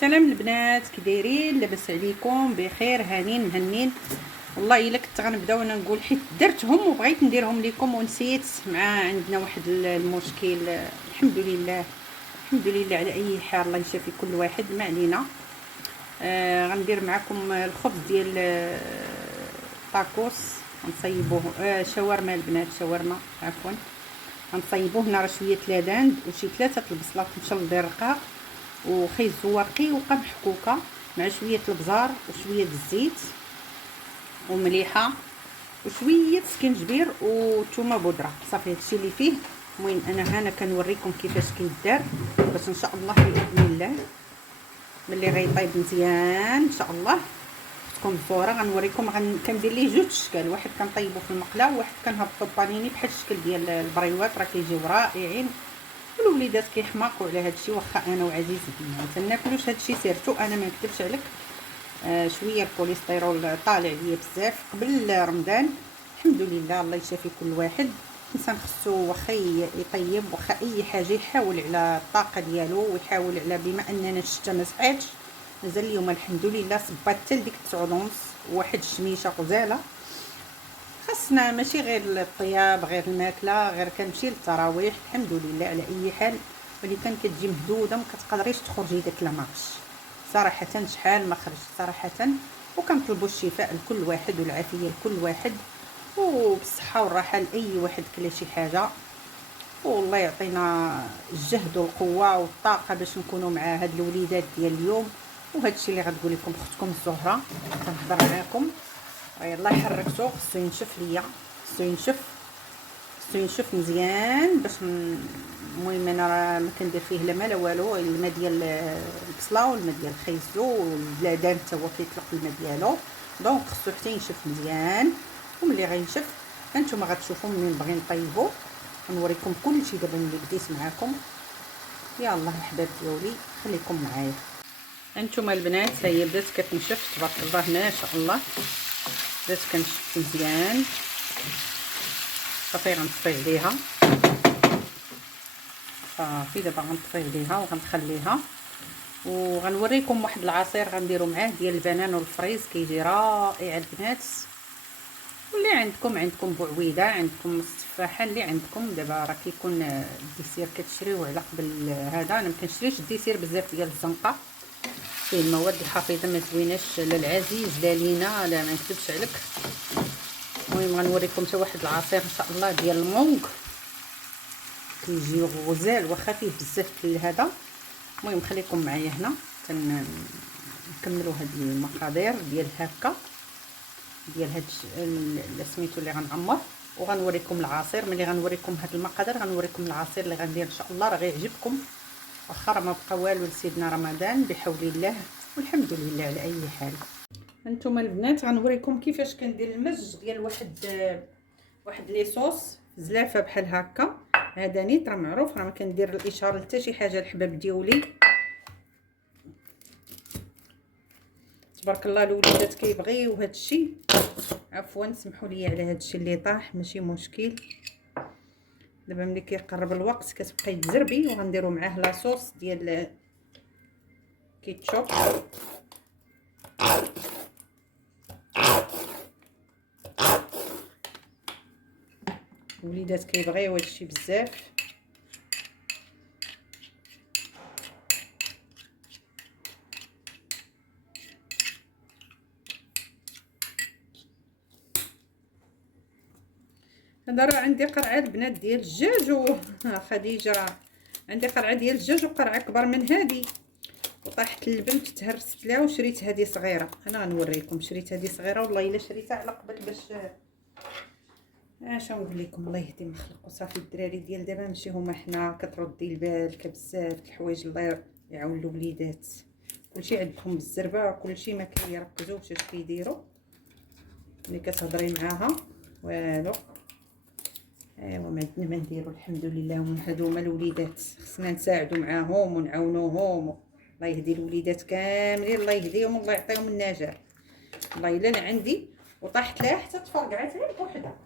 سلام البنات، كي دايرين؟ لاباس عليكم؟ بخير، هانين مهنين. والله الا كنت غنبداو انا نقول حيت درتهم وبغيت نديرهم لكم ونسيت. مع عندنا واحد المشكل. الحمد لله الحمد لله على اي حال، الله يشافي كل واحد. ما علينا. غندير معكم الخبز ديال طاكوس. غنصيبوه شاورما البنات، شاورما عفوا. غنصيبوه هنا راه شويه لاذاند وشي 3 البصلات مشلضين رقاق وخيز زواقي وقمح حكوكه مع شويه البزار وشويه الزيت ومليحه وشويه سكنجبير وثومه بودره. صافي هادشي اللي فيه. المهم انا هنا كنوريكم كيفاش كيدار باش ان شاء الله باذن الله ملي غيطيب مزيان ان شاء الله تكون الصوره غنوريكم. كندير ليه جوج اشكال، واحد كنطيبو في المقله وواحد كنهبطو بانيني بحال الشكل ديال البريوات، راه كيجيو رائعين. والوليدات كيحماقوا على هادشي، واخا انا وعزيز ما تناكلوش هادشي سيرتو. انا ما نكذبش عليك، شويه الكوليسترول طالع ليا بزاف قبل رمضان. الحمد لله الله يشافي كل واحد. الانسان خصو واخا يطيب واخا اي حاجه يحاول على الطاقه ديالو ويحاول على، بما اننا الشتا ما سحاتش مازال اليوم الحمد لله صبات حتى لديك 9:30 واحد الشميشه غزاله. خاصنا ماشي غير الطياب غير الماكله غير كنمشي للتراويح الحمد لله على اي حال. ولي كان كتجي مهدوده ما كتقدريش تخرجي داك المارش صراحه، شحال ما خرجت صراحه. وكنطلبوا الشفاء لكل واحد والعافيه لكل واحد وبالصحه والراحه لاي واحد كلا شي حاجه. والله يعطينا الجهد والقوه والطاقه باش نكونوا مع هاد الوليدات ديال اليوم. وهذا الشيء اللي غتقول لكم اختكم الزهره كنهضر معاكم. يلا حركتو، خصو ينشف ليا، خصو ينشف مزيان باش المهم انا راه ما كندير فيه لا ما لا والو. الماء ديال البصله والماء ديال الخيزو والبلادان حتى هو كيطلق الماء ديالو، دونك خصو حتى ينشف مزيان. وملي غينشف هانتوما غتشوفوا ملي نبغي نطيبو غنوريكم كلشي دابا ملي بديت معاكم. يلا الحباب ديالي خليكم معايا. هانتوما البنات هي بدات كتنشف تبارك الله ما شاء الله، بدات كنشف مزيان. صافي غنطفي عليها، صافي دابا غنطفي عليها وغنخليها. وغنوريكم واحد العصير غنديرو معاه ديال البنان والفريز كيجي رائع البنات. واللي عندكم بعويده، عندكم التفاحه اللي عندكم. دابا راه كيكون الديسير كتشريوه على قبل هذا. انا ما كنشريش الديسير بزاف ديال الزنقه، فيه المواد الحافظه ما زويناش لا العزيز لا لينا لا ما نكذبش عليك. المهم غنوريكم حتى واحد العصير ان شاء الله ديال المونغ كيجي غزال واخا فيه بزاف ديال هذا. المهم خليكم معايا هنا نكملوا هاد المقادير ديال هكا ديال هاد سميتو اللي غنعمر. وغنوريكم العصير. ملي غنوريكم هاد المقادير غنوريكم العصير اللي غندير ان شاء الله، راه غيعجبكم. واخا راه ما بقى والو لسيدنا رمضان بحول الله والحمد لله على اي حال. هانتوما البنات غنوريكم كيفاش كندير المزج ديال واحد لي صوص زلافه بحال هكا. هذا نيت راه معروف، راه ما كندير الاشاره لتا شي حاجه الحباب ديولي تبارك الله. الوليدات كيبغيو هذا الشيء. عفوا سمحوا لي على هذا الشيء اللي طاح، ماشي مشكل. دابا ملي كيقرب الوقت كتبقاي تزربي وغنديروا معاه لاصوص ديال كيتشوب. الوليدات كيبغيو هذا الشيء بزاف. هذا راه عندي قرعه البنات ديال الدجاج خديجه راه عندي قرعه ديال الدجاج وقرعه كبر من هذه، وطاحت اللبن تهرست لها وشريت هذه صغيره. انا غنوريكم شريت هذه صغيره والله الا شريتها على قبل باش اش نقول لكم الله يهدي ما خلقوا. صافي الدراري ديال دابا ماشي هما حنا كتردي البال بزاف الحوايج. الله يعاون الوليدات، كلشي عندهم بالزربه كلشي ما كيركزوش اش كيديروا ملي كتهضري معاها والو. ايوا ما عندنا ما نديروا الحمد لله. هما هادو هما الوليدات خصنا نساعدوا معاهم ونعاونوهم. الله يهدي الوليدات كاملين، الله يهديهم والله يعطيهم النجاح. والله الا انا عندي وطاحت لها حتى تفرقعت غير بوحدها.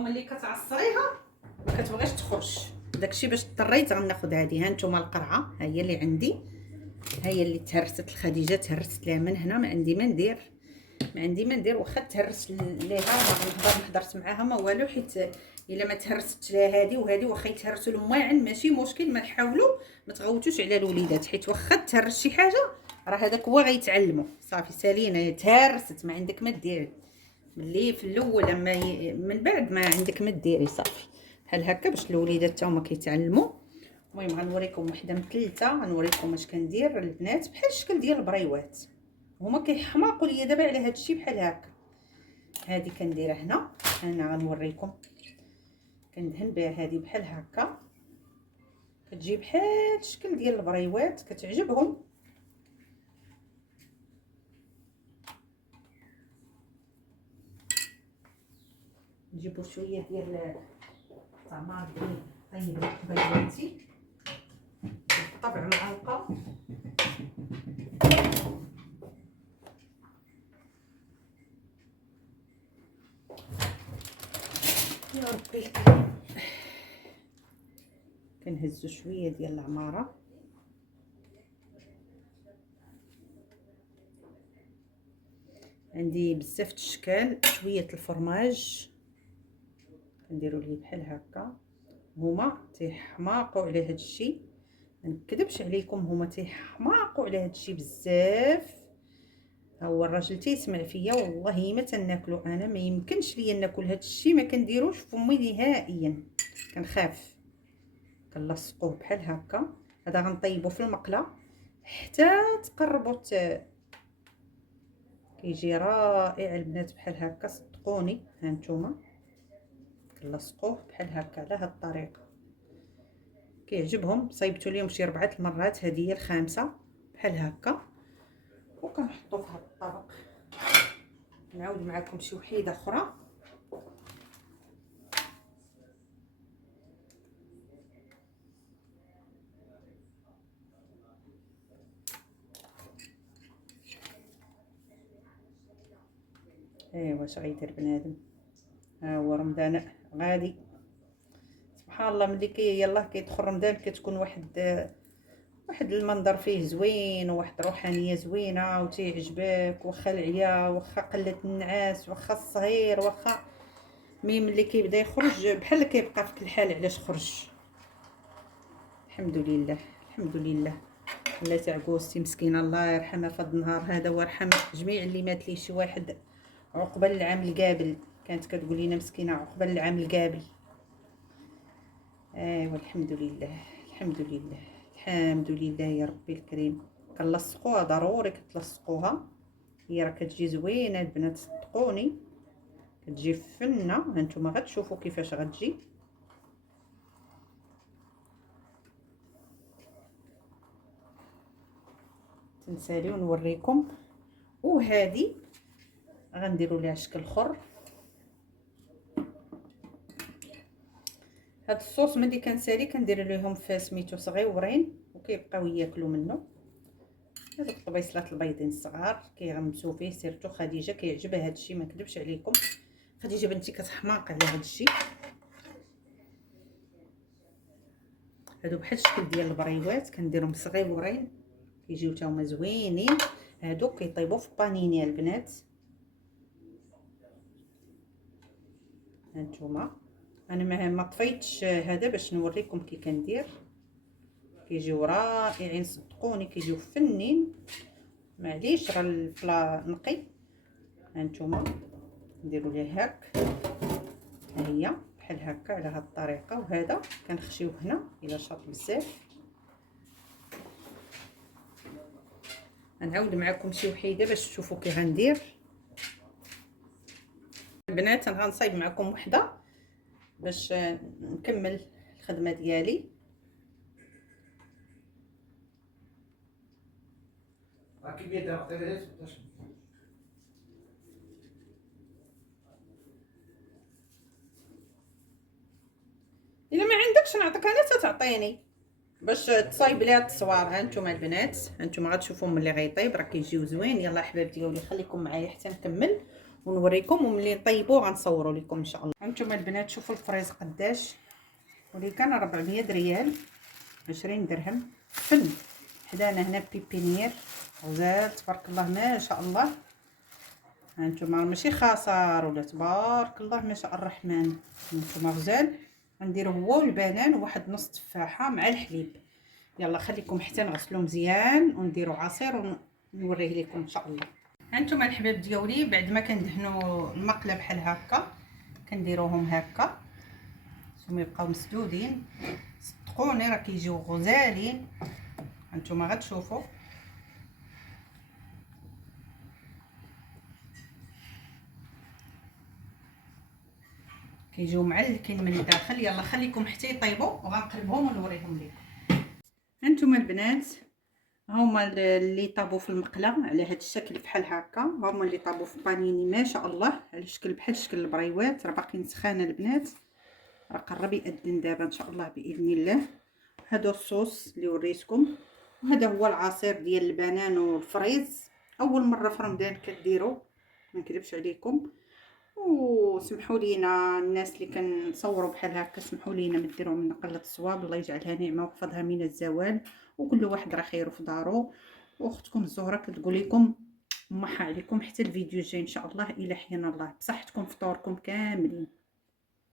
ملي كتعصريها ما كتبغيش تخرج، داكشي باش اضطريت غناخذ هذه. ها نتوما القرعه ها هي اللي عندي، ها هي اللي تهرست الخديجه، تهرست لها من هنا، ما عندي ما ندير، ما عندي ما ندير. واخا تهرس ليها ما هضرت معاها ما والو، حيت الا ما تهرستش لها هذه وهذه واخا يتهرسوا الماعن ماشي مشكل، ما نحاولوا ما تغوتوش على الوليدات، حيت واخا تهرس شي حاجه راه هذاك هو غيتعلموا. صافي سالينا تهرست، ما عندك ما ديري ملي في الاول، اما من بعد ما عندك ما ديري. صافي بحال هكا باش الوليدات حتى هما كيتعلموا. المهم غنوريكم وحده مثلثه، غنوريكم اش كندير البنات بحال الشكل ديال البريوات. هما كيحماقوا ليا دابا على هذا الشيء بحال هكا. هذه كنديرها هنا، انا غنوريكم كندهن بها هذه بحال هكا، كتجي بحال الشكل ديال البريوات، كتعجبهم. نجيبوا شويه ديال التمر طيب البريواتي بالطبع معلقه، يا ربي الكريم. كنهزو شويه ديال العماره، عندي بزاف الاشكال. شويه الفرماج كنديرو ليه بحال هكا. هما تيحماقوا على هذا الشيء، ما نكذبش عليكم، هما تيحماقوا على هذا الشيء بزاف. ها هو الراجل تيسمع فيا والله ما تناكلو، انا ما يمكنش ليا ناكل هذا الشيء، ما كنديروش فمي نهائيا، كنخاف. كنلصقوه بحال هكا. هذا غنطيبو في المقله حتى تقربوا كيجي رائع البنات بحال هكا، صدقوني. ها نتوما كنلصقوه بحال هكا على هاد الطريقه، كيعجبهم. صايبتو ليهم شي 4 المرات، هذه هي الخامسه بحال هكا. وكنحطو في هاد الطبق. نعاود معكم شي وحيده اخرى. ايوا واش غيدير بنادم، ها هو رمضان غادي. سبحان الله ملي يلاه كيدخل رمضان كتكون واحد المنظر فيه زوين، وواحد الروحانيه زوينه وتيعجبك. واخا العيا، واخا قله النعاس، واخا الصغير، واخا مي ملي كيبدا يخرج بحال كيبقى في كل حال. علاش خرج؟ الحمد لله الحمد لله. الله تعكوستي مسكينه الله يرحمها في هذا النهار هذا، ويرحم جميع اللي مات ليه شي واحد عقبال العام القابل. كانت كتقول لنا مسكينه عقبال العام القابل. ايوا الحمد لله الحمد لله الحمد لله يا ربي الكريم. كنلصقوها ضروري كتلصقوها، هي راه كتجي زوينه البنات صدقوني، كتجي فنه. هانتوما غتشوفوا كيفاش غتجي. تنساليو نوريكم. وهذه غنديروا ليها شكل اخر. هاد الصوص ملي كنسالي كندير ليهم في سميتو صغيورين وكيبقاو ياكلوا منه. هذوك الطبيصلات البيضين الصغار كيغمسوا فيه، سيرتو خديجه كيعجبها هاد الشيء، ما نكذبش عليكم. خديجه بنتي كتحماق على هاد الشيء. هادو بحال الشكل ديال البريوات، كنديرهم صغيورين كيجيو حتى هما زوينين. هادو كيطيبوا في بانيني البنات. هانتوما انا ما طفيتش هذا باش نوريكم كي كندير. كيجيو رائعين صدقوني، كيجيو فنين. معليش راه الفلا نقي. هانتوما نديروا ليه هاك، ها هي بحال هكا على هاد الطريقه. وهذا كنخشيوه هنا الا شاط بزاف. غنعاود معكم شي وحيده باش تشوفوا كي غندير. البنات انا غنصايب معكم وحده باش نكمل الخدمه ديالي. الا ما عندكش نعطيك انا تعطيني باش تصايب ليها التصوار. ها نتوما البنات، ها نتوما غتشوفوا ملي غيطيب راه كيجيو زوين. يلا حباب ديالي خليكم معايا حتى نكمل ونوريكم، وملي نطيبوه غنصوروا لكم ان شاء الله. هانتوما البنات شوفوا الفريز قداش، ولي كان 400 ريال 20 درهم. فن حدانا هنا بيبينير غزال تبارك الله ما شاء الله. هانتوما ماشي خسار ولا تبارك الله ما شاء الرحمن. هانتوما غزال. غنديرو هو والبنان وواحد نص تفاحه مع الحليب. يلا خليكم حتى نغسلو مزيان ونديرو عصير ونوريه لكم ان شاء الله. هانتوما الحباب ديالي بعد ما كندهنوا المقله بحال هكا كنديروهم هكا ثم يبقاو مسدودين. صدقوني راه كيجيو غزالين. هانتوما غتشوفوا كيجيو معلكين من الداخل. يلا خليكم حتى يطيبوا وغنقلبهم ونوريهم لكم. هانتوما البنات هما اللي طابوا في المقله على هذا الشكل بحال هكا، هما اللي طابوا في بانيني ما شاء الله على شكل بحال شكل البريوات. راه باقيين سخانه البنات، راه قرب يأذن دابا ان شاء الله باذن الله. هذا الصوص اللي وريتكم، وهذا هو العصير ديال البنان والفريز. اول مره في رمضان كديروا ما نكذبش عليكم، وسمحوا لينا الناس اللي كنصوروا بحال هكا، سمحوا لينا ما ديروا من قله الصواب. الله يجعلها نعمه ويحفظها من الزوال، وكل واحد راه خير في دارو. واختكم الزهره كتقول لكم محا عليكم حتى الفيديو الجاي ان شاء الله الى حين الله بصحتكم فطوركم كاملين.